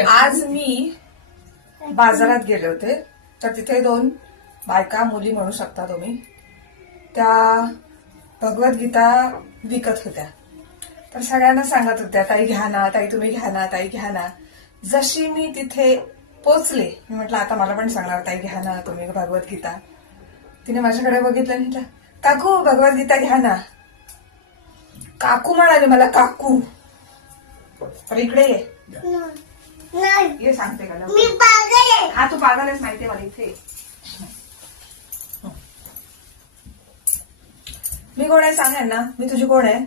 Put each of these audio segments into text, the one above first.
आज मी बाजारात गेले होते तर तिथे दोन बायका मुली म्हणू शकता तुम्ही त्या भगवद्गीता विकत होत्या. तर सगळ्यांना सांगत होत्या ताई घ्या ना, ताई तुम्ही घ्या ना, ताई घ्या ना. जशी मी तिथे पोचले मी म्हटलं आता मला पण सांगणार ताई घ्या ना तुम्ही भगवद्गीता. तिने माझ्याकडे बघितलं आणि म्हटलं काकू भगवद्गीता घ्या ना. काकू म्हणाले मला काकू. तर इकडे ये ये सांगते का मी पागल आहे. हा तू पागल आहेस माहितीये मला. इथे मी कोण आहे सांगेन ना. मी तुझी कोण आहे?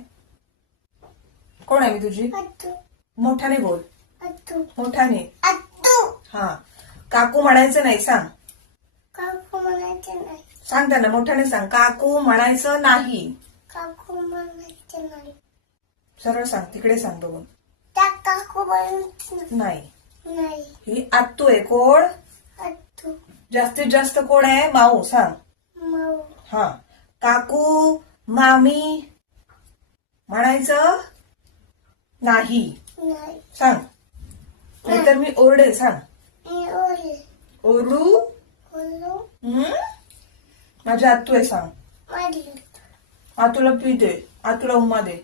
कोण आहे मी तुझी? अत्तू मोठ्याने बोल. अत्तू मोठ्याने. अत्तू हा काकू म्हणायचं नाही. सांग काकू म्हणायचं नाही. सांग त्यांना मोठ्याने सांग. काकू म्हणायचं नाही. काकू म्हणायचं नाही. सरळ सांग. तिकडे सांग बघून. त्या काकू म्हणायचं नाही. नाही. ही आत्तू आहे. कोण? अत्तू जास्तीत जास्त कोण आहे? माऊ. सांग. माऊ हा काकू मामी म्हणायचं नाही. नाही. सांग. नाहीतर मी ओरडे. सांग. मी ओले ओरडू. ओलो माझी आत्तू आहे. सांग. माझी आतूला पी दे. आतूला उम्मा दे.